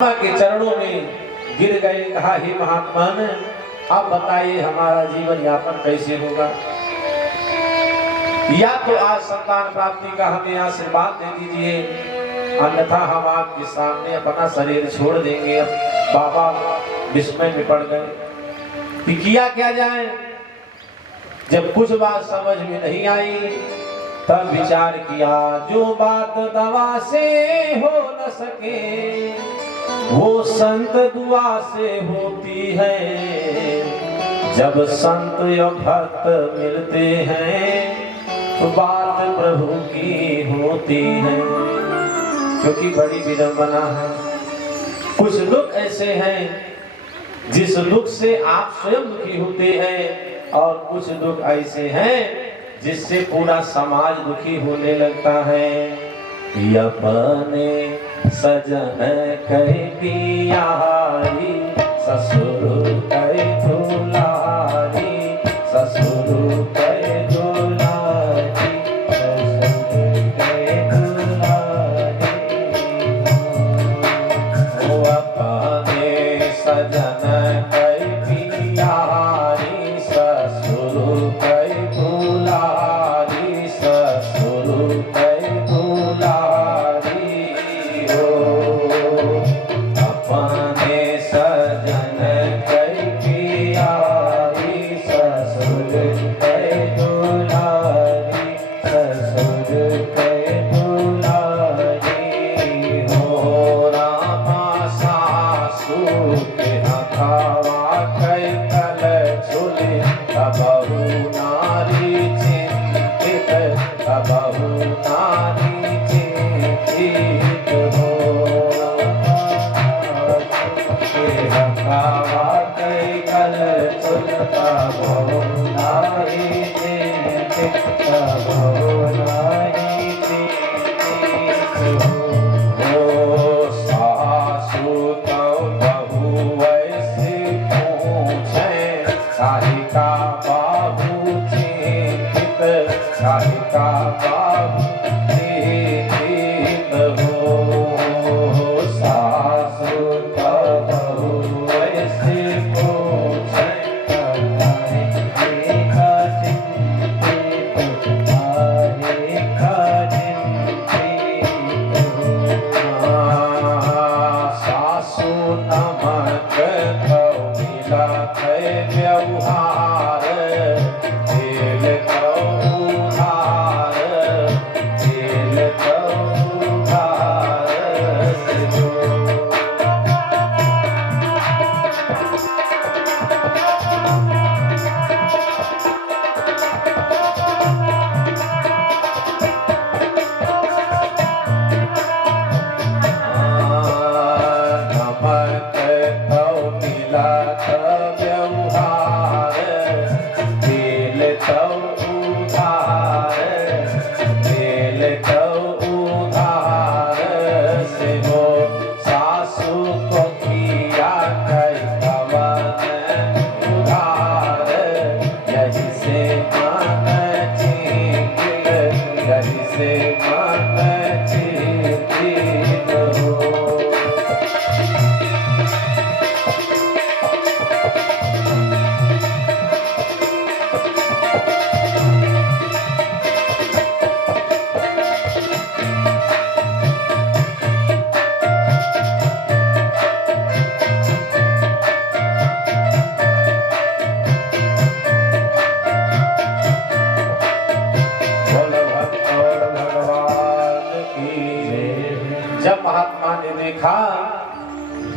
के चरणों में गिर गए। कहा, हे महात्मा ने, आप बताइए हमारा जीवन यापन कैसे होगा। या तो आज संतान प्राप्ति का हमें आशीर्वाद दे दीजिए, अन्यथा हम आपके सामने अपना शरीर छोड़ देंगे। बाबा विस्मय में पड़ गए कि किया क्या जाए। जब कुछ बात समझ में नहीं आई तब विचार किया, जो बात दवा से हो न सके वो संत दुआ से होती है। जब संत या भक्त मिलते हैं तो बात प्रभु की होती है। क्योंकि बड़ी विडंबना है, कुछ लोग ऐसे हैं जिस दुख से आप स्वयं दुखी होते हैं, और कुछ लोग ऐसे हैं जिससे पूरा समाज दुखी होने लगता है। अपने सजन कह दियारी, ससुर कह दुलारी, ससुर कह दुलारी, ससुर कह दुलारी। वो अपने सजन कह दियारी, ससुर कह दुलारी, ससुर कह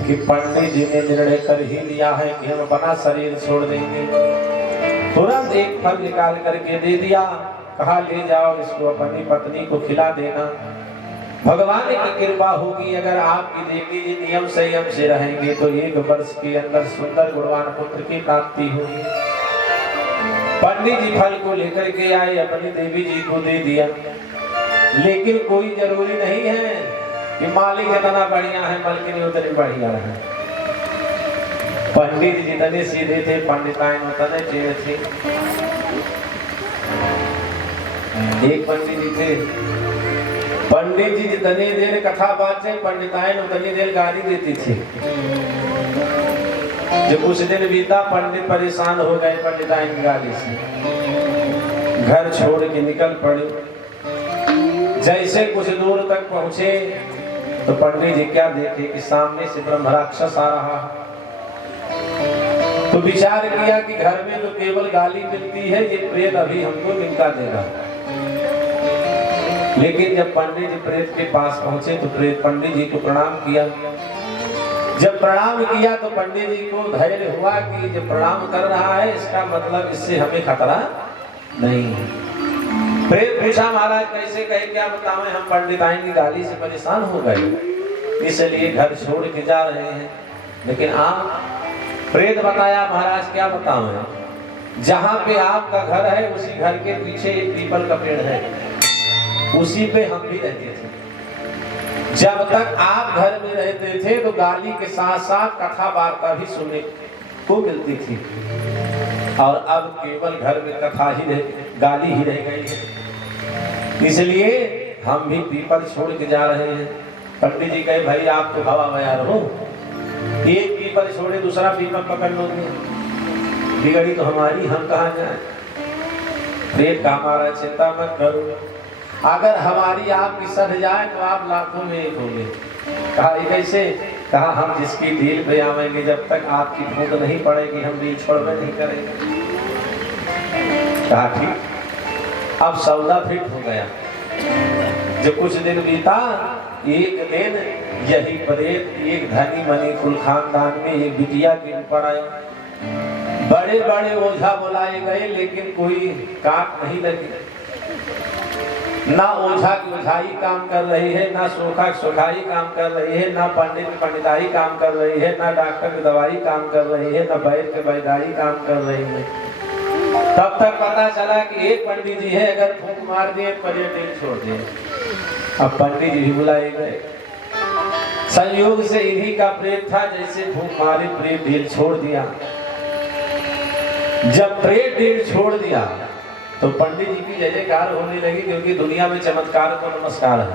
कि पंडित जी ने निर्णय कर ही लिया है कि हम अपना शरीर छोड़ देंगे, तुरंत एक फल निकाल करके दे दिया। कहा, ले जाओ, इसको अपनी पत्नी को खिला देना। भगवान की कृपा होगी, अगर आपकी देवी जी नियम संयम से रहेंगे तो 1 वर्ष के अंदर सुंदर गुणवान पुत्र की प्राप्ति होगी। पंडित जी फल को लेकर के आए, अपनी देवी जी को दे दिया। लेकिन कोई जरूरी नहीं है कि मालिक जितना बढ़िया है मलकिनी उतनी बढ़िया है। पंडित जितने सीधे थे, पंडिताइन उतने टेढ़े थे। एक पंडित जी थे, पंडित जी जितनी देर कथा बाचे पंडिताइन उतनी देर गाली देती थी। जब कुछ दिन बीता पंडित परेशान हो गए पंडिताइन की गाली से, घर छोड़ के निकल पड़े। जैसे कुछ दूर तक पहुंचे तो पंडित जी क्या देखे कि सामने से ब्रह्म राक्षस आ रहा। तो विचार किया कि घर में तो केवल गाली मिलती है, ये प्रेत अभी हमको निमका देगा। लेकिन जब पंडित जी प्रेत के पास पहुंचे तो प्रेत पंडित जी को प्रणाम किया। जब प्रणाम किया तो पंडित जी को धैर्य हुआ कि जब प्रणाम कर रहा है इसका मतलब इससे हमें खतरा नहीं है। प्रेत पूछा महाराज कैसे कहे क्या बताएं, हम पंडिताइन की गाली से परेशान हो गए इसलिए घर छोड़ के जा रहे हैं। लेकिन आप प्रेत बताया महाराज क्या बताऊं, जहां पे आपका घर है उसी घर के पीछे एक पीपल का पेड़ है, उसी पे हम भी रहते थे। जब तक आप घर में रहते थे तो गाली के साथ साथ कथा वार्ता भी सुनने को मिलती थी, और अब केवल घर में कथा ही गाली ही रह गई है, इसलिए हम भी पीपल छोड़ के जा रहे हैं। पंडित जी कहे भाई आप तो हवा में रहो, एक पीपल छोड़े दूसरा पीपल पकड़ लोगे, बिगड़ी तो हमारी, हम कहाँ जाए। प्रेत का हमारा चिंता मत करो, अगर हमारी आपकी सध जाए तो आप लाखों में एक होंगे। कहा कैसे, कहा हम जिसकी डील पे आवेंगे जब तक आपकी फूंक नहीं पड़ेगी हम डील छोड़वे नहीं करेंगे। कहा ठीक। अब सौदा फिट हो गया। जब कुछ दिन बीता, एक दिन यही प्रेत एक धनी मनी कुल खानदान में एक बिटिया के ऊपर आया। बड़े बड़े ओझा बुलाए गए लेकिन कोई काट नहीं लगी। ना ओझा की ओझाई काम कर रही है, ना सोखा की सोखाई काम कर रही है, ना पंडित की पंडिताई काम कर रही है, ना डॉक्टर की दवाई काम कर रही है, ना वैद्य की वैदाई काम कर रही है। तब तक पता चला कि एक पंडित जी है, अगर फूंक मार दिए पर्यटन छोड़ दिए। अब पंडित जी भी बुलाए गए। संयोग से इन्हीं का प्रेत था, जैसे फूंक मारे प्रेत ढील छोड़ दिया। जब प्रेत ढील छोड़ दिया तो पंडित जी की जय जयकार होने लगी, क्योंकि दुनिया में चमत्कार को नमस्कार है।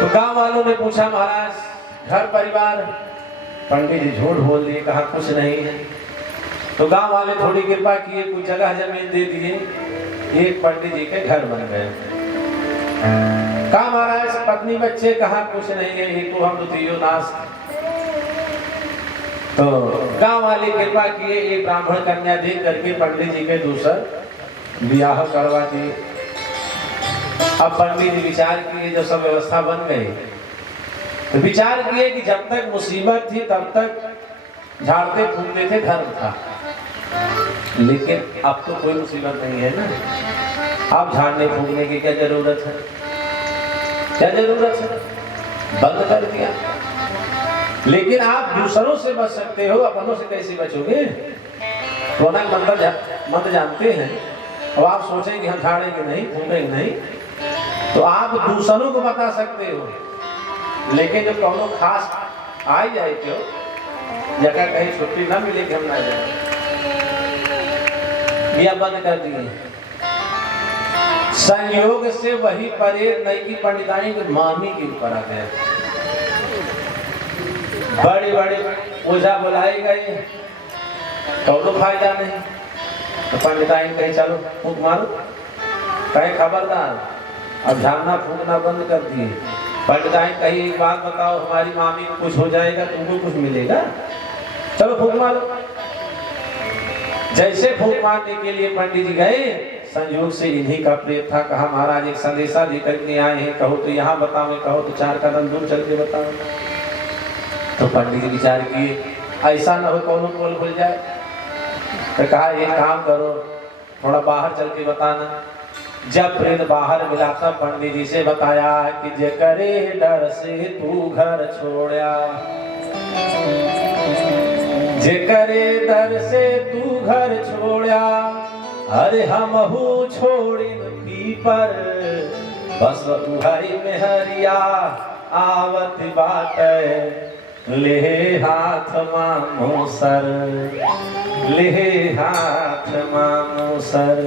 तो गांव वालों ने पूछा महाराज घर परिवार, पंडित जी झूठ बोल दिए, कहा कुछ नहीं है। तो गांव वाले थोड़ी कृपा किए, कुछ जगह जमीन दे दिए, एक पंडित जी के घर बन गए। कहा महाराज पत्नी बच्चे, कहा कुछ नहीं है, एक तो हम द्वितीयो नाश। तो गांव वाले कृपा किए, एक ब्राह्मण कन्या दे करके पंडित जी के दूसर विवाह करवा दिए। अब पंडित जी विचार किए, जब सब व्यवस्था बन गई तो विचार किए कि जब तक मुसीबत थी तब तक झाड़ते फूकते थे, धर्म था। लेकिन अब तो कोई मुसीबत नहीं है ना, अब झाड़ने फूकने की क्या जरूरत है, क्या जरूरत है, बंद कर दिया। लेकिन आप दूसरों से बच सकते हो, अपनों से कैसे बचोगे। रौनक मंत्र जानते हैं। अब आप सोचेंगे हम झाड़ेंगे नहीं, फूकेंगे नहीं, तो आप दूसरों को बता सकते हो। लेकिन जब कौनो खास आ जाए, क्यों जगह कहीं छुट्टी ना मिले कि हम ना जाए, यह बंद कर दिए। संयोग से वही परेत नई की पंडिताई की मामी के ऊपर आ गया। बड़े बड़े ओझा बुलाए गए, तो फायदा नहीं। तो पंडिताइन कहे चलो फूंक मारो, कहे खबरदार, अब झाड़ना फूंकना बंद कर दिए। पंडिताइन कही एक बात बताओ, हमारी मामी को कुछ हो जाएगा तुमको कुछ मिलेगा, चलो फूंक मारो। जैसे फूंक मारने के लिए पंडित जी गए, संयोग से इन्हीं का प्रेत था। कहा महाराज एक संदेशा लेकर के आए हैं, कहो तो यहाँ बताओ, कहो तो 4 कदम दूर चल के बताओ। तो पंडित जी विचार किए, ऐसा न हो कौन बोल खुल जाए। तो कहा एक काम करो, थोड़ा बाहर चल के बताना। जब प्रेत बाहर मिला था पंडित जी से बताया कि जे करे डर से तू घर छोड़ा, जे करे डर से तू घर छोड़ा, अरे हमहू छोड़िन पीपर, बस तुहरी में हरिया आवत बात, ले हाथ मामो सर, ले हाथ मामो सर।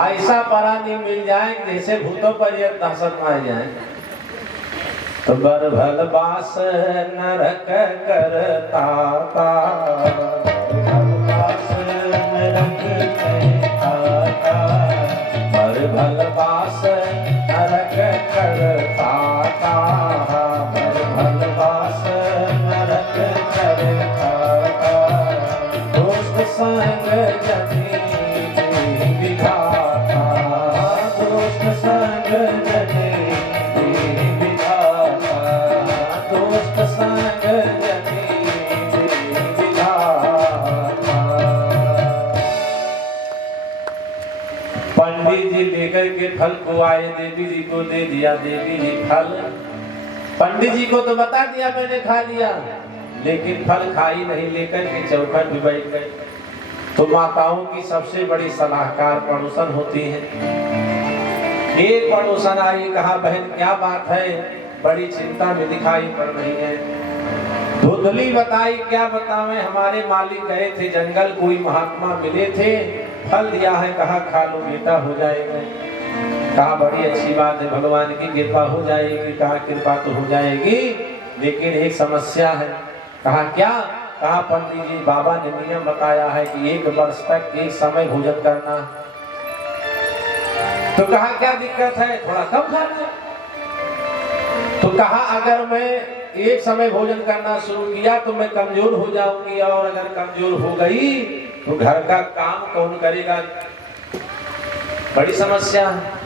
ऐसा परानी मिल जाए जैसे भूतों पर ये दहशत मार जाए। तो बर भल बास नरक करता था, भल बास नरक करता था, बर भल बास नरक करता था, बर भल बास नरक करता था। दोस्त संग जनी विधाता, दोस्त संग जनी विधाता, दोस्त संग जनी विधाता। पंडित जी लेकर के फल को आए, देवी जी को दे दिया। देवी जी फल, पंडित जी को तो बता दिया मैंने खा लिया, लेकिन फल खाई नहीं, लेकर के चौखट भी बैठ गई। तो माताओं की सबसे बड़ी सलाहकार पड़ोसन होती है। एक पड़ोसन आई, कहा बहन क्या बात है, बड़ी चिंता में दिखाई पड़ रही है। धुंधली बताई, क्या बतावें, हमारे मालिक गए थे जंगल, कोई महात्मा मिले थे, फल दिया है, कहा खा लो बेटा हो जाएगा। कहा बड़ी अच्छी बात है, भगवान की कृपा हो जाएगी। कहा कृपा तो हो जाएगी, लेकिन एक समस्या है। कहा क्या? कहा पंडित जी बाबा ने नियम बताया है कि 1 वर्ष तक एक समय भोजन करना। तो कहा क्या दिक्कत है, थोड़ा कम खाना। तो कहा अगर मैं एक समय भोजन करना शुरू किया तो मैं कमजोर हो जाऊंगी, और अगर कमजोर हो गई तो घर का काम कौन करेगा, बड़ी समस्या है।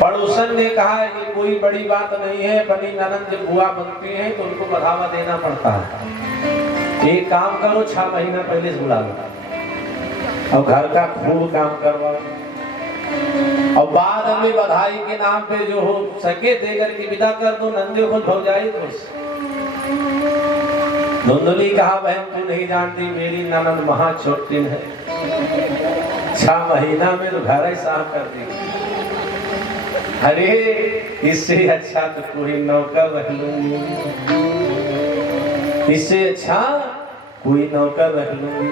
पड़ोसन ने कहा ये कोई बड़ी बात नहीं है, बनी ननद जब बुआ बनती है तो उनको बढ़ावा देना पड़ता है। एक काम करो, 6 महीना पहले से बुला लो और घर का खूब काम करवाओ, और बाद में बधाई के नाम पे जो हो सके देकर के विदा कर दो। नंदे खुद हो जाए खुश। धुंधली कहा बहन तू नहीं जानती, मेरी ननद महा छोटी है, 6 महीना में तो घर ही साफ कर दी। अरे इससे अच्छा तो कोई नौकर रख लूंगी, इससे अच्छा कोई नौकर रख लूंगी।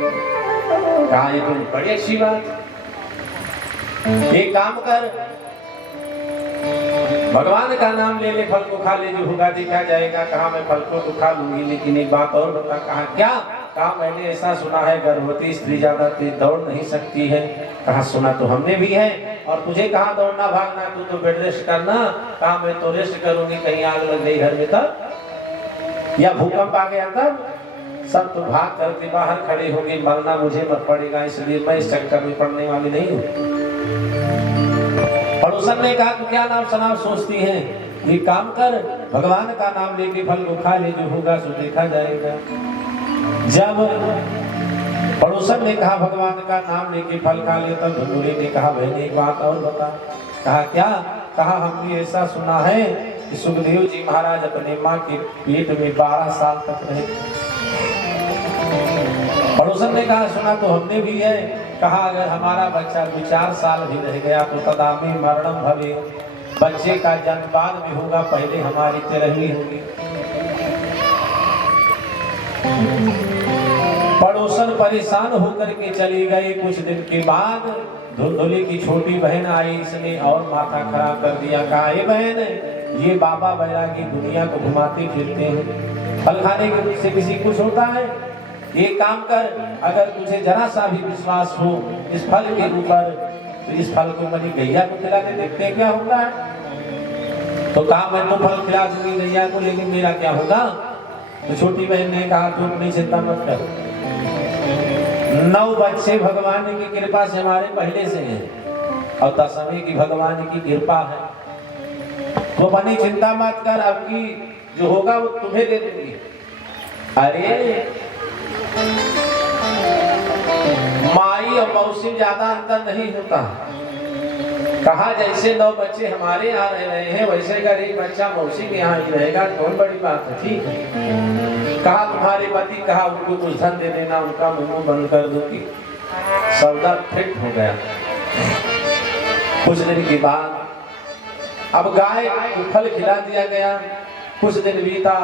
कहा ये तो बड़ी अच्छी बात, एक काम कर, भगवान का नाम ले ले, फल को खा ले, जो होगा देखा जाएगा। कहा मैं फल को तो खा लूंगी, लेकिन एक बात और बता। कहा क्या? कहा मैंने ऐसा सुना है गर्भवती स्त्री ज्यादा तेज दौड़ नहीं सकती है। कहा सुना तो हमने भी है, और तुझे कहा दौड़ना भागना, तू तो बेड रेस्ट करना। कहा मैं तो रेस्ट करूंगी, कहीं आग लग गई घर में तब, या भूकंप आ गया तब, सब तो भाग करके बाहर खड़े होंगे, मरना मुझे मत पड़ेगा, इसलिए मैं इस चक्कर में पड़ने वाली नहीं हूँ। पड़ोसन ने कहा तू क्या नाम सनाम सोचती है, ये काम कर, भगवान का नाम लेके फल को खा ले, जो होगा सो देखा जाएगा। जब पड़ोसन ने कहा भगवान का नाम लेके फल खा ले, तब धुंधली ने कहा बहन एक बात और बता। कहा क्या? कहा हमने ऐसा सुना है कि सुखदेव जी महाराज अपने माँ के पेट में 12 साल तक रहे। पड़ोसन ने कहा सुना तो हमने भी है। कहा अगर हमारा बच्चा 2-4 साल भी रह गया तो तदामी मरणम भवे, बच्चे का जन्म बाद में होगा, पहले हमारी तेरहवीं होगी। पड़ोसन परेशान होकर के चली गई। कुछ दिन के बाद धुंधली की छोटी बहन आई, इसने और माथा खराब कर दिया। कहा ए बहन, ये बाबा बैरागी दुनिया को घुमाते फिरते हैं, फल खाने से किसी कुछ होता है? ये काम कर, अगर तुझे जरा सा भी विश्वास हो इस फल के ऊपर, तो इस फल को मनी गैया को खिला के देखते क्या होता है। तो कहा मैं तो फल खिला दूंगी गैया को, लेकिन मेरा क्या होगा? तो छोटी बहन ने कहा तू अपनी चिंता मत कर, 9 बच्चे भगवान की कृपा से हमारे पहले से हैं, और 10वें की भगवान की कृपा है। तो बनी चिंता मत कर, अब की जो होगा वो तुम्हें दे दूंगी। अरे माई और मौसी ज्यादा अंतर नहीं होता। कहा जैसे 9 बच्चे हमारे यहाँ रह रहे हैं, वैसे अगर एक बच्चा मौसी के यहाँ ही रहेगा तो बहुत बड़ी बात है, ठीक है। कहा तुम्हारे पति, कहा उनको कुछ धन दे देना, उनका मुंह बंद कर दूंगी। सौदा फिट हो गया। कुछ दिन के बाद अब गाय को फल खिला दिया गया। कुछ दिन बीता,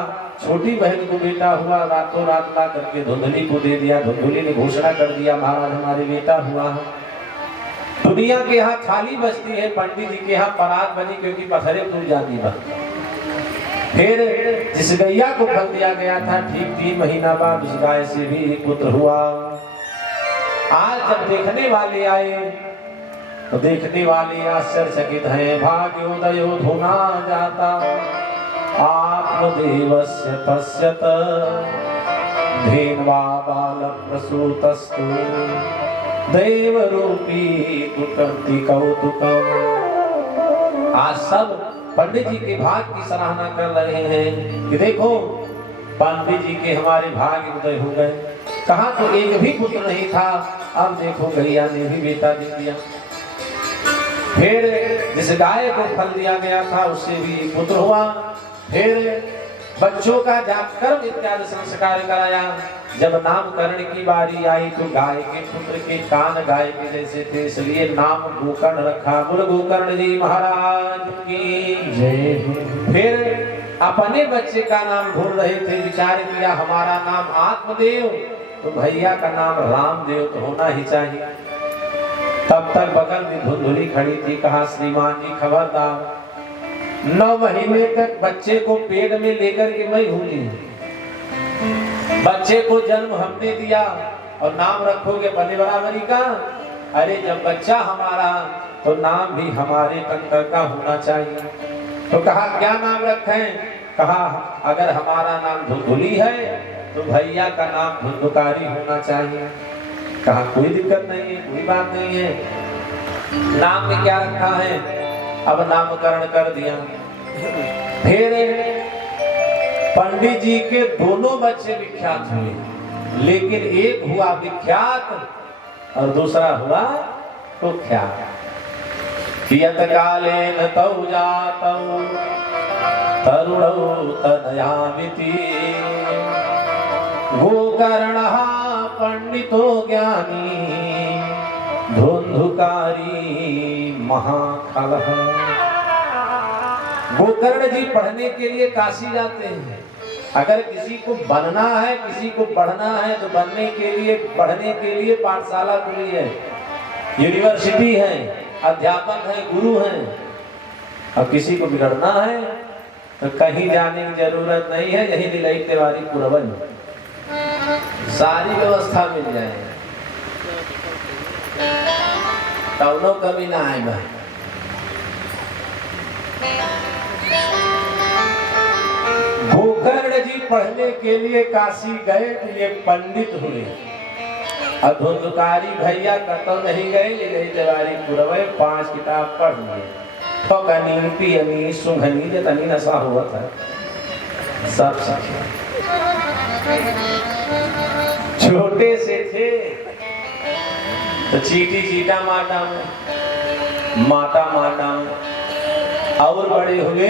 छोटी बहन को बेटा हुआ, रातों रात ला करके धुंधली को दे दिया। धुंधली ने घोषणा कर दिया महाराज हमारे बेटा हुआ है। दुनिया के यहाँ थाली बजती है, पंडित जी के यहाँ परात बनी, क्योंकि पथरे दूर जाती बनती। फिर जिस गैया को फल दिया गया था, ठीक 3 महीना बाद उस गाय से भी एक पुत्र हुआ। आज जब देखने वाले आए तो देखने वाले आश्चर्यचकित हैं। भाग्योदयो धुना जाता आत्मदेवस्य पश्यत धेन्वा बाल प्रसूतस्तु देवरूपी कुटंती कौतुकम। आज सब पंडित जी के भाग्य की सराहना कर रहे हैं कि देखो पंडित जी के हमारे भाग्य उदय हो गए। कहा तो एक भी पुत्र नहीं था, अब देखो गैया ने भी बेटा दे दिया। फिर जिस गाय को फल दिया गया था उससे भी पुत्र हुआ। फिर बच्चों का जातकर्म इत्यादि संस्कार कराया। जब नामकरण की बारी आई तो गाय के पुत्र के कान गाय के जैसे थे, इसलिए नाम गोकर्ण रखा। बोल गोकर्ण जी महाराज की जय। फिर अपने बच्चे का नाम ढूंढ रहे थे, विचार किया हमारा नाम आत्मदेव, तो भैया का नाम रामदेव तो होना ही चाहिए। तब तक बगल में धुंधुली खड़ी थी। कहा श्रीमान जी खबरदार, 9 महीने तक बच्चे को पेट में लेकर के मैं हूँ, बच्चे को जन्म हमने दिया और नाम रखोगे बने बराबरी का। अरे जब बच्चा हमारा तो नाम भी हमारे टंकर का होना चाहिए। तो कहा क्या नाम रखें? कहा अगर हमारा नाम धुंधुली है तो भैया का नाम धुंधुकारी होना चाहिए। कहा कोई दिक्कत नहीं है, कोई बात नहीं है। नाम में क्या रखा है? अब नामकरण कर दिया। फिर पंडित जी के दोनों बच्चे विख्यात हुए, लेकिन एक हुआ विख्यात और दूसरा हुआ कुख्यात। कियत कालेन तौ जातौ तरुणौ तनयामिति गोकर्णः पंडितो ज्ञानी धुंधुकारी महाखलः। गोकर्ण जी पढ़ने के लिए काशी जाते हैं। अगर किसी को बनना है, किसी को पढ़ना है तो बनने के लिए, पढ़ने के लिए पाठशाला खुली है, यूनिवर्सिटी है, अध्यापक है, गुरु हैं। और किसी को बिगड़ना है तो कहीं जाने की जरूरत नहीं है, यही निलई तिवारी पुरवन सारी व्यवस्था मिल जाएगी, तवनो कभी ना आए भाई। गोकर्ण जी पढ़ने के लिए काशी गए तो ये पंडित हुए। और धुंधुकारी भैया कतो नहीं गए, निलई तिवारी पुरवे 5 किताब पढ़ लिए। ठोकनी पियनी सुंघनी जतनी नशा हुआ था सब सीखे। छोटे से थे तो चीटी चीटा माटा माटा माटा, और बड़े हुए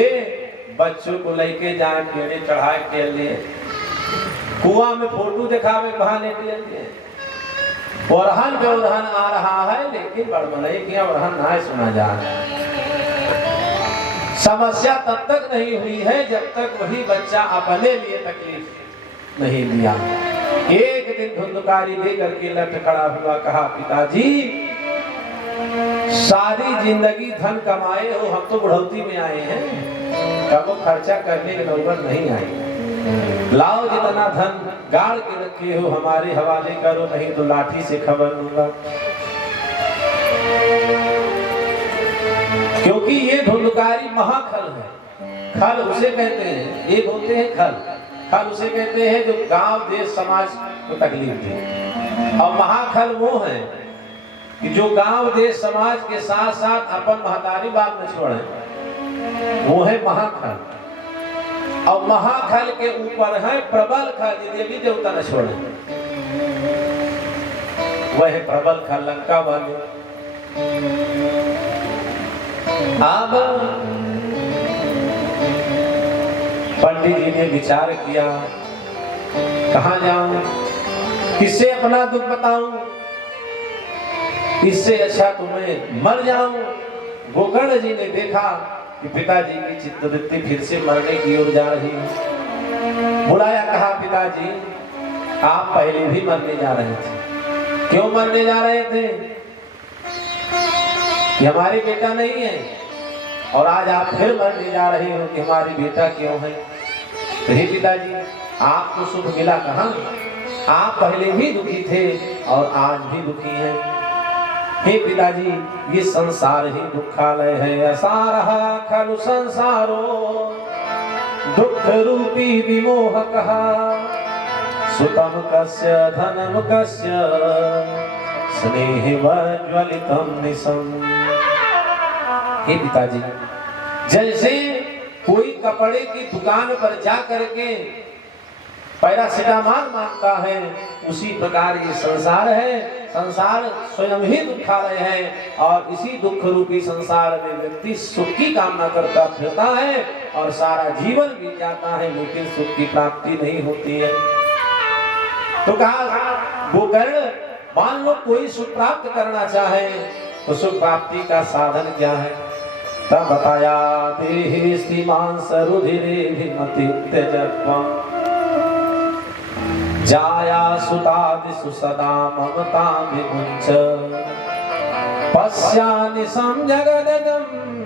बच्चों को लेके जाए पेड़े चढ़ाए के लिए, कुआं में फोटो दिखावे बहाने के लिए। ओरहन पे ओरहन आ रहा है, लेकिन बड़मलई किया ओरहन ना सुना जा रहा। समस्या तब तक नहीं हुई है जब तक वही बच्चा अपने लिए तकलीफ नहीं दिया। एक दिन धुंधुकारी लेकर के लट खड़ा हुआ, कहा पिताजी सारी जिंदगी धन कमाए हो, हम तो बुढ़ौती में आए हैं, कब खर्चा करने की नौबत नहीं आई। लाओ जितना धन गाड़ के रखे हो हमारे हवाले करो, नहीं तो लाठी से खबर लूंगा। क्योंकि ये धुंधुकारी महाखल है। खल उसे कहते हैं, एक होते हैं खल, खल उसे कहते हैं जो गांव देश समाज को तकलीफ दे। और महाखल वो है कि जो गांव देश समाज के साथ साथ अपन महतारी बाप में छोड़े, वो है महाखल। और महाखल के ऊपर है प्रबल खल, देवी देवता न छोड़े, वह है प्रबल खल, लंका वाले। अब पंडित जी ने विचार किया, कहां जाऊं, किससे अपना दुख बताऊं, इससे अच्छा तुम्हें मर जाऊं। गोकर्ण जी ने देखा कि पिताजी की चित्तवृत्ति फिर से मरने की ओर जा रही है। बुलाया, कहा पिताजी आप पहले भी मरने जा रहे थे, क्यों मरने जा रहे थे? कि हमारे बेटा नहीं है, और आज आप फिर मरने जा रहे हो कि हमारी बेटा क्यों है। तो हे पिताजी, आपको सुख मिला कहाँ? आप पहले भी दुखी थे और आज भी दुखी हैं। हे पिताजी, ये संसार ही दुखालय है। असारहा खलु संसारो दुख रूपी विमोह कहा, सुतम कस्य धनम कस्य स्नेह ज्वलितम निशम। हे पिताजी, जैसे कोई कपड़े की दुकान पर जा करके पैरासिटामॉल मांगता है, उसी प्रकार ये संसार है। संसार स्वयं ही दुखालय है और इसी दुख रूपी संसार में व्यक्ति सुख की कामना करता फिरता है और सारा जीवन बीत जाता है, लेकिन सुख की प्राप्ति नहीं होती है। तो कहा गोकर्ण, मान लो कोई सुख प्राप्त करना चाहे तो सुख प्राप्ति का साधन क्या है? तब बताया देहि श्रीमांस रुधिरेभिमति त्यजत्वम् जाया सुतादिषु सदा ममता विमुञ्च पश्यानिशं जगदगं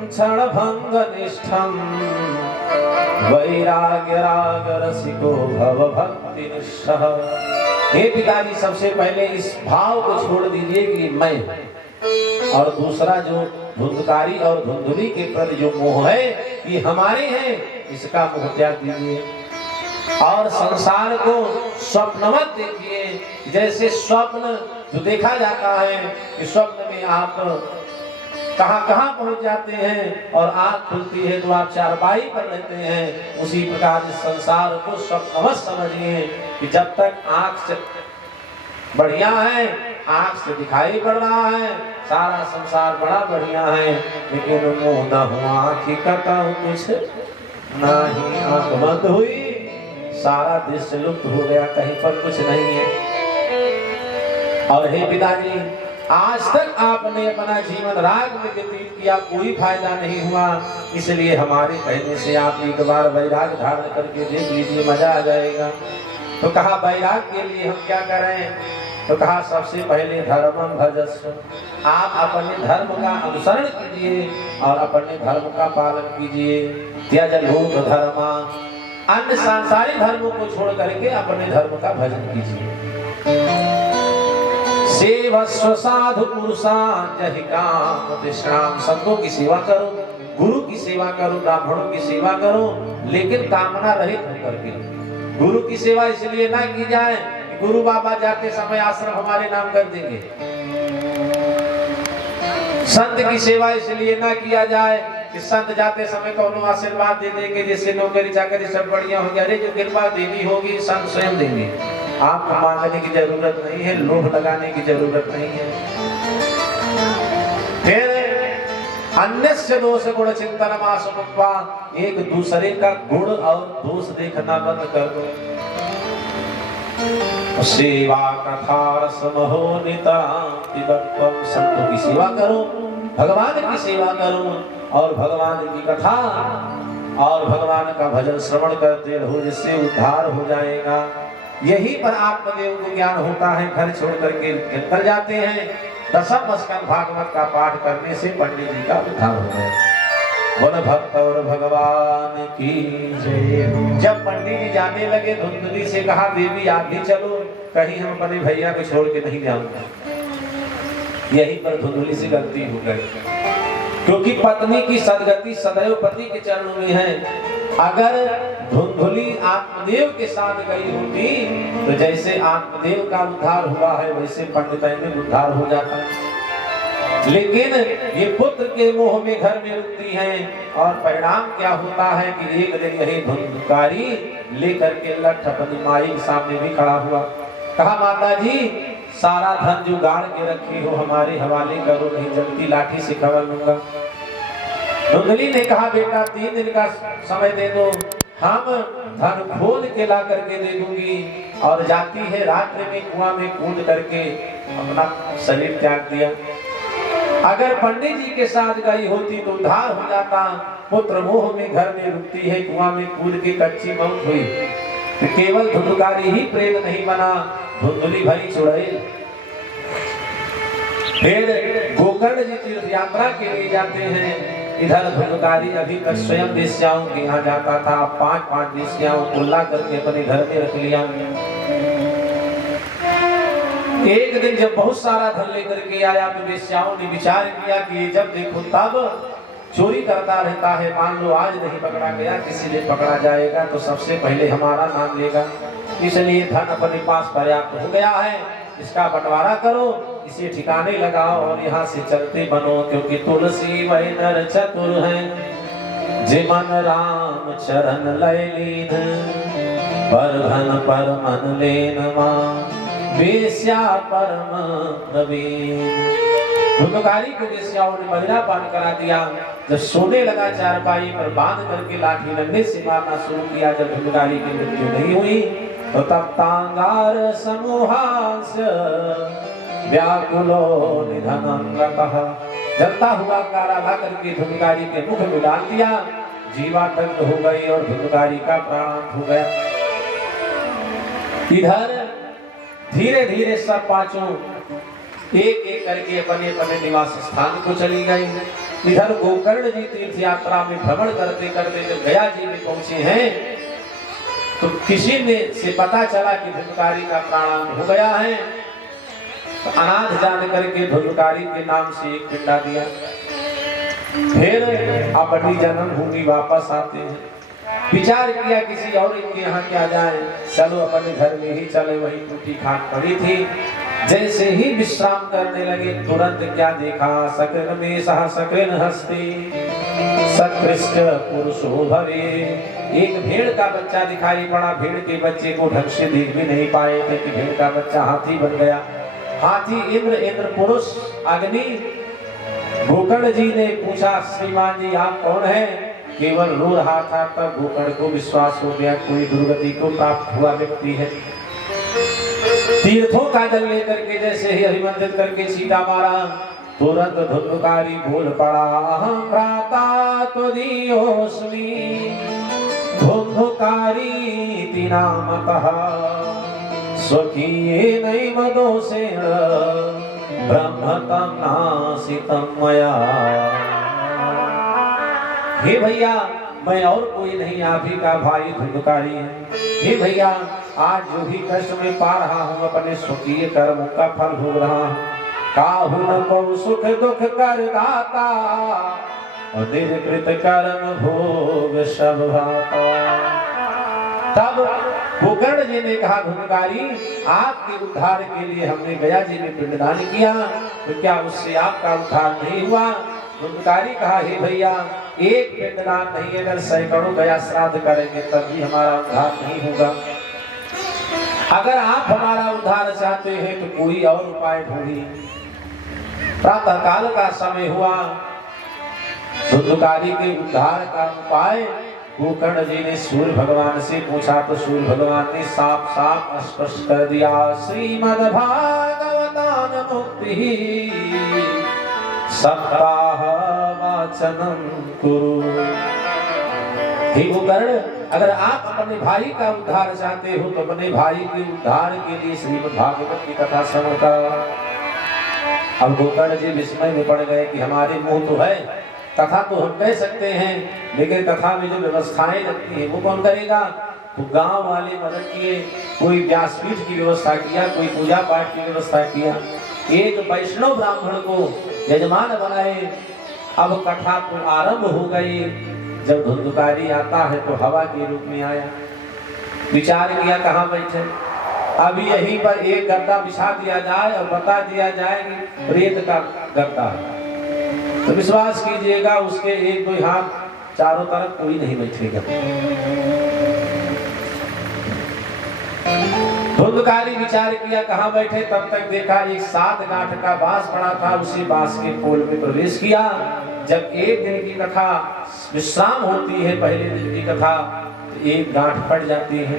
क्षणभङ्गनिष्ठं वैराग्यरागरसिको भव भक्तिनिष्ठः। हे पिताजी, सबसे पहले इस भाव को छोड़ दीजिए कि मैं, और दूसरा जो धुंधकारी और धुंधली के प्रति जो मोह है ये हमारे हैं, इसका मोह त्याग दीजिए और संसार को स्वप्नवत देखिए। जैसे स्वप्न जो देखा जाता है कि स्वप्न में आप कहां पहुंच जाते हैं और आंख खुलती है तो आप चारपाई पर रहते हैं, उसी प्रकार इस संसार को स्वप्नवत समझिए कि जब तक आंख से बढ़िया है, आंख से दिखाई पड़ रहा है, सारा संसार बड़ा बढ़िया है, लेकिन मुंह न हुआ आँखी कटा कुछ नहीं, आंख बंद हुई, सारा दृश्य लुप्त हो गया, कहीं पर कुछ नहीं है। और हे पिताजी, आज तक आपने अपना जीवन राग में व्यतीत किया, कोई फायदा नहीं हुआ, इसलिए हमारे कहने से आप एक बार वैराग धारण करके देख लीजिए, मजा आ जाएगा। तो कहा वैराग के लिए हम क्या करें? तो कहा सबसे पहले धर्मम भजस्व, आप अपने धर्म का अनुसरण कीजिए और अपने धर्म का पालन कीजिए। त्यज लोक धर्मा, अन्य सांसारिक धर्मों को छोड़ करके अपने धर्म का भजन कीजिए। सेवस्व साधु पुरुषान जहि काम विश्राम, संतों की सेवा करो, गुरु की सेवा करो, ब्राह्मणों की सेवा करो, लेकिन कामना रहित होकर के। गुरु की सेवा इसलिए ना की जाए कि गुरु बाबा जाते समय आश्रम हमारे नाम कर देंगे। संत की सेवा इसलिए ना किया जाए कि संत जाते समय कौनो आशीर्वाद दे देंगे, जैसे नौकरी चाकरी सब बढ़िया हो गया, अरे जो कृपा देनी होगी संत स्वयं देंगे, आपको मांगने की जरूरत नहीं है, लोभ लगाने की जरूरत नहीं है। फिर अन्यस्य दोष गुण चिंतन मासुक्वा, एक दूसरे का गुण और दोष देखना बंद कर दो। सेवा कथा रसमहो नितां, संतों की सेवा करो, भगवान की सेवा करो और भगवान की कथा और भगवान का भजन श्रवण करते रहो, जिससे उद्धार हो जाएगा। यही पर आत्मदेव को ज्ञान होता है, घर छोड़ करके निकल जाते हैं। दशम स्कंद भागवत का पाठ करने से पंडित जी का उद्धार हो गया। बोल भक्त और भगवान की जय। जब पंडित जी जाने लगे, धुंधली से कहा देवी आप भी चलो, कहीं हम अपने भैया को छोड़ के नहीं जाऊंगा। यही पर धुंधली से गलती हो गई, क्योंकि पत्नी की सदगति सदैव पति के चरणों में है। अगर धुंधली आत्मदेव के साथ गई होती तो जैसे आत्मदेव का उद्धार हुआ है वैसे पंडित में उद्धार हो जाता है। लेकिन ये पुत्र के मोह में घर में रुकती हैं और परिणाम क्या होता है कि एक दिन यही धुंधकारी लेकर के लठ अपनी माई के सामने भी खड़ा हुआ। कहा माता जी सारा धन जो गाड़ के रखी हो हमारे हवाले करो, नहीं जलती लाठी से खबर लूंगा। धुंधली ने कहा बेटा 3 दिन का समय दे दो, हम धन खोल के ला करके दे दूंगी। और जाती है रात्रि में कुआं में कूद करके अपना शरीर त्याग दिया। अगर पंडित जी के साथ गई होती तो उद्धार हो जाता। पुत्र मोह में घर में रुकती है, कुआं में कूद के कच्ची मौत हुई। तो केवल धुंधकारी ही प्रेत नहीं बना, धुंधली भरी चुड़ैल। फिर गोकर्ण जी तीर्थ यात्रा के लिए जाते हैं। इधर धुंधकारी अभी तक स्वयं वेश्याओं के यहाँ जाता था, 5-5 वेश्याओं को ला करके अपने घर में रख लिया। एक दिन जब बहुत सारा धन लेकर के आया तो वेश्याओं ने विचार किया कि जब देखो तब चोरी करता रहता है, मान लो आज नहीं पकड़ा गया, किसी दिन पकड़ा जाएगा तो सबसे पहले हमारा नाम लेगा, इसलिए धन अपने पास पर्याप्त हो गया है, इसका बंटवारा करो, इसे ठिकाने लगाओ और यहाँ से चलते बनो, क्योंकि तुलसी वै नर चतुर है, जिमन राम चरण लय लीन, पर धन पर मन लेन मान, वेश्या परम प्रवीण। धुंधकारी को वेश्याओं ने मदिरा पान करा दिया। जब सोने लगा चारपाई पर बांध करके लाठी डंडे से मारना शुरू किया, जब धुंधकारी की मृत्यु नहीं हुई तो तब तांगार समूहांश व्याकुलो निधनं गतः, जलता हुआ कारा ला करके धुंधकारी के मुख में डाल दिया, जीवा दग्ध हो गई और धुंधकारी का प्राण हो गया। इधर धीरे धीरे सब पांचों एक एक करके अपने अपने निवास स्थान को चली गई। इधर गोकर्ण जी तीर्थ यात्रा में भ्रमण करते करते जब गया जी में पहुंचे हैं तो किसी ने से पता चला कि धुंधकारी का प्राणांत हो गया है, तो अनाथ जान करके धुंधकारी के नाम से एक पिंडा दिया। फिर अपनी जन्मभूमि वापस आते हैं, विचार किया किसी और के यहाँ क्या जाए, चलो अपने घर में ही चले, वही टूटी खाट पड़ी थी। जैसे ही विश्राम करने लगे तुरंत क्या देखा, सकल में सह सकल हस्ती सकृष्ट पुरुषो भवे, एक भेड़ का बच्चा दिखाई पड़ा। भेड़ के बच्चे को ढंग से देख भी नहीं पाए थे कि भेड़ का बच्चा हाथी बन गया। हाथी इंद्र, इंद्र पुरुष अग्नि। गोकर्ण जी ने पूछा, श्रीमान जी आप कौन है? केवल रो रहा था, तब गोकर्ण को विश्वास हो गया कोई दुर्गति को प्राप्त हुआ व्यक्ति है। तीर्थों का जल लेकर के जैसे ही अभिमंत्रित करके सीधा मारा, तुरंत धुंधकारी बोल पड़ा, अहं भ्राता त्वदीयोऽस्मि धुंधकारीति नामतः, स्वकीयेनैव दोषेण ब्रह्मतं नासितं मया। हे भैया, मैं और कोई नहीं, आप ही का भाई धुंधकारी है। हे भैया, आज जो भी कष्ट में पा रहा हूँ अपने स्वकीय कर्म का फल भोग रहा हूँ। काहू न को सुख दुख कर दाता, निर्कृत कर्म भोग सब भाता। तब गोकर्ण जी ने कहा, धुंधकारी आपके उद्धार के लिए हमने गया जी में पिंडदान किया, तो क्या उससे आपका उद्धार नहीं हुआ? धुंधकारी कहा, हे भैया, एक पिंडदान नहीं, अगर सैकड़ों गया श्राद्ध करेंगे तब भी हमारा उद्धार नहीं होगा। अगर आप हमारा उद्धार चाहते हैं तो कोई और उपाय ढूंढिए। प्रातः काल का समय हुआ, धुंधकारी के उद्धार का उपाय गोकर्ण जी ने सूर्य भगवान से पूछा, तो सूर्य भगवान ने साफ साफ स्पष्ट कर दिया, श्रीमद्भागवतान मुक्ति सप्ताह वाचनम कुरु। हे गोकर्ण, अगर आप अपने भाई का उद्धार चाहते हो तो अपने भाई के उद्धार के लिए श्रीमद् भागवत की कथा श्रवण करो। अब गोकर्ण जी विस्मय में पड़ गए कि हमारे मुंह तो है, कथा तो हम कह सकते हैं, लेकिन कथा में जो व्यवस्थाएं लगती है वो कौन करेगा? तो गांव वाले मदद किए, कोई व्यासपीठ की व्यवस्था किया, कोई पूजा पाठ की व्यवस्था किया, एक वैष्णव ब्राह्मण को यजमान बनाए। अब कथा तो आरंभ हो गई। जब धुंधकारी आता है तो हवा के रूप में आया। विचार किया कहाँ बैठे, अभी यहीं पर एक गद्दा बिछा दिया जाए और बता दिया जाए कि रेत का गद्दा है, तो विश्वास कीजिएगा उसके एक दो हाथ चारों तरफ कोई नहीं बैठेगा। धुंधकारी विचार किया कहाँ बैठे, तब तक देखा एक 7 गांठ का बांस पड़ा था, उसी बांस के पोल में प्रवेश किया। जब एक दिन की कथा विश्राम होती है, पहले दिन की कथा, तो एक गांठ फट जाती है।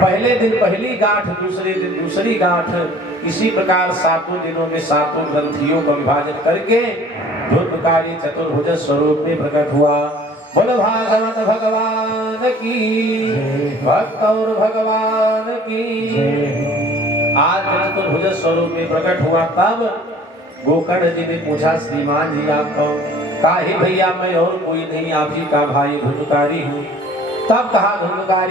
पहले दिन पहली गांठ, दूसरे दिन दूसरी गांठ, इसी प्रकार 7 दिनों में 7 ग्रंथियों का विभाजन करके धुंधकारी चतुर्भुज स्वरूप में प्रकट हुआ। बोल भागवत भगवान की, भक्त और भगवान की। आज चतुर्भुज स्वरूप में प्रकट हुआ। तब गोकर्ण जी ने पूछा श्रीमान जी आप कौन? काहे भैया मैं और कोई नहीं, आप ही का भाई धुंधकारी हूँ। तब कहा धुंधकारी